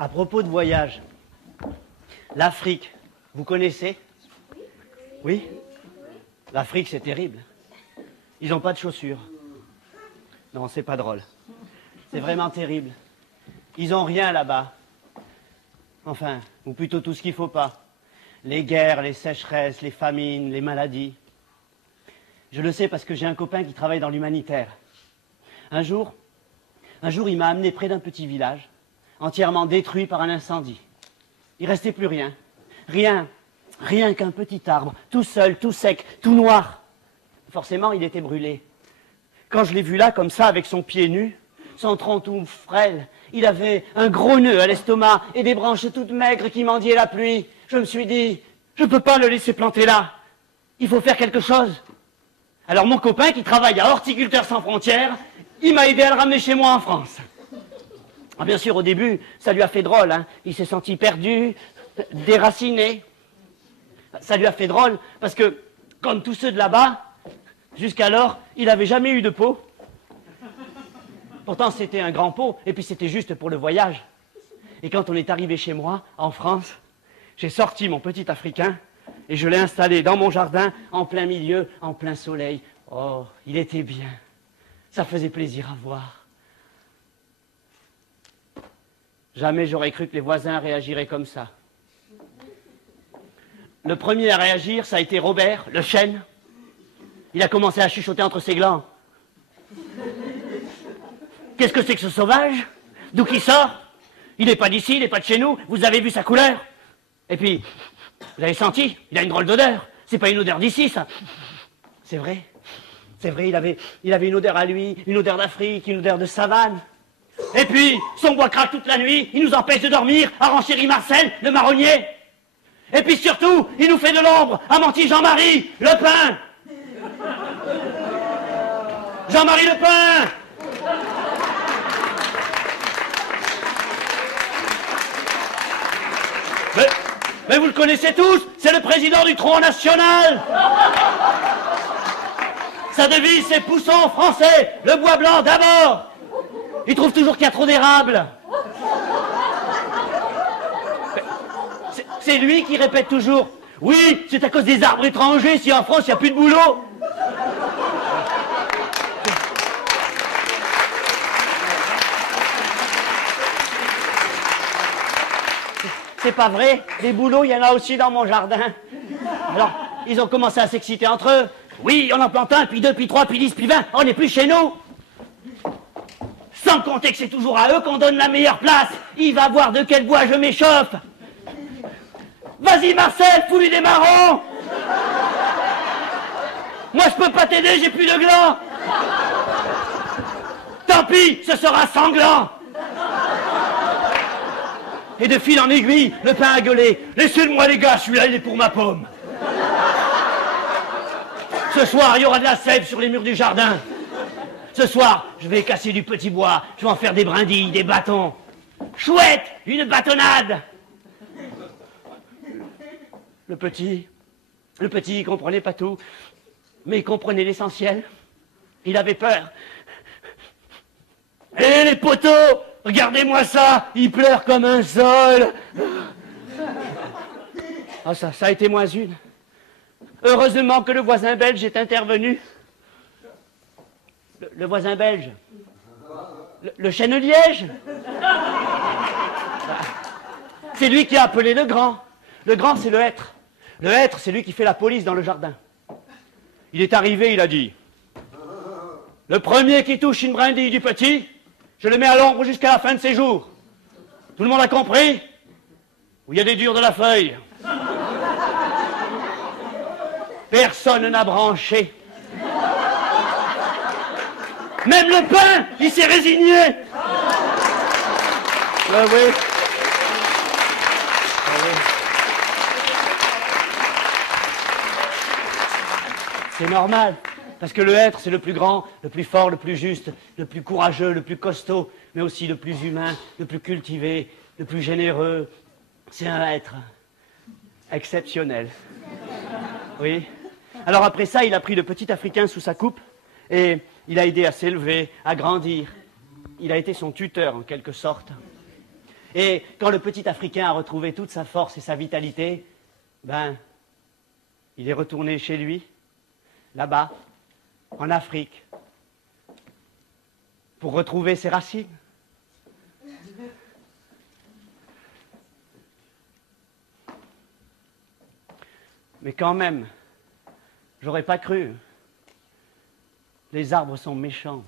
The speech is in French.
À propos de voyage, l'Afrique, vous connaissez? Oui? L'Afrique, c'est terrible. Ils n'ont pas de chaussures. Non, c'est pas drôle. C'est vraiment terrible. Ils n'ont rien là-bas. Enfin, ou plutôt tout ce qu'il ne faut pas. Les guerres, les sécheresses, les famines, les maladies. Je le sais parce que j'ai un copain qui travaille dans l'humanitaire. Un jour, il m'a amené près d'un petit village, entièrement détruit par un incendie. Il ne restait plus rien. Rien qu'un petit arbre, tout seul, tout sec, tout noir. Forcément, il était brûlé. Quand je l'ai vu là, comme ça, avec son pied nu, son tronc tout frêle, il avait un gros nœud à l'estomac et des branches toutes maigres qui mendiaient la pluie. Je me suis dit, je ne peux pas le laisser planter là. Il faut faire quelque chose. Alors mon copain, qui travaille à Horticulteurs sans frontières, il m'a aidé à le ramener chez moi en France. Ah, bien sûr, au début, ça lui a fait drôle, hein. Il s'est senti perdu, déraciné. Ça lui a fait drôle parce que, comme tous ceux de là-bas, jusqu'alors, il n'avait jamais eu de pot. Pourtant, c'était un grand pot, et puis c'était juste pour le voyage. Et quand on est arrivé chez moi, en France, j'ai sorti mon petit Africain et je l'ai installé dans mon jardin, en plein milieu, en plein soleil. Oh, il était bien. Ça faisait plaisir à voir. Jamais j'aurais cru que les voisins réagiraient comme ça. Le premier à réagir, ça a été Robert, le chêne. Il a commencé à chuchoter entre ses glands. Qu'est-ce que c'est que ce sauvage? D'où qu'il sort? Il n'est pas d'ici, il n'est pas de chez nous. Vous avez vu sa couleur? Et puis, vous avez senti? Il a une drôle d'odeur. C'est pas une odeur d'ici, ça. C'est vrai. C'est vrai, il avait une odeur à lui, une odeur d'Afrique, une odeur de savane. Et puis, son bois craque toute la nuit, il nous empêche de dormir, à renchérit Marcel, le marronnier. Et puis surtout, il nous fait de l'ombre, a menti Jean-Marie, Le Pen. Jean-Marie Le Pen. Mais vous le connaissez tous, c'est le président du Front National. Sa devise, c'est poussons français, le bois blanc d'abord. Il trouve toujours qu'il y a trop d'érable. C'est lui qui répète toujours, oui, c'est à cause des arbres étrangers si en France il n'y a plus de boulot. C'est pas vrai, des boulots, il y en a aussi dans mon jardin. Alors, ils ont commencé à s'exciter entre eux. Oui, on en plante un, puis deux, puis trois, puis 10, puis 20, on n'est plus chez nous. Sans compter que c'est toujours à eux qu'on donne la meilleure place. Il va voir de quel bois je m'échauffe. Vas-y Marcel, fous-lui des marrons. Moi je peux pas t'aider, j'ai plus de gland. Tant pis, ce sera sanglant. Et de fil en aiguille, Le Pen a gueulé. Laissez-le-moi les gars, celui-là il est pour ma pomme. Ce soir, il y aura de la sève sur les murs du jardin. Ce soir, je vais casser du petit bois, je vais en faire des brindilles, des bâtons. Chouette, une bâtonnade. Le petit, il comprenait pas tout, mais il comprenait l'essentiel. Il avait peur. Hé les poteaux, regardez-moi ça, il pleure comme un sol. Ah, ça a été moins une. Heureusement que le voisin belge est intervenu. Le voisin belge. Le chêne liège. C'est lui qui a appelé le grand. Le grand, c'est le hêtre. Le hêtre, c'est lui qui fait la police dans le jardin. Il est arrivé, il a dit, le premier qui touche une brindille du petit, je le mets à l'ombre jusqu'à la fin de ses jours. Tout le monde a compris? Où il y a des durs de la feuille. Personne n'a branché. Même Le Pen, il s'est résigné. Oui. C'est normal, parce que le hêtre, c'est le plus grand, le plus fort, le plus juste, le plus courageux, le plus costaud, mais aussi le plus humain, le plus cultivé, le plus généreux. C'est un être exceptionnel. Oui. Alors après ça, il a pris le petit Africain sous sa coupe et il a aidé à s'élever, à grandir. Il a été son tuteur en quelque sorte. Et quand le petit Africain a retrouvé toute sa force et sa vitalité, ben, il est retourné chez lui, là-bas, en Afrique, pour retrouver ses racines. Mais quand même, j'aurais pas cru. Les arbres sont méchants.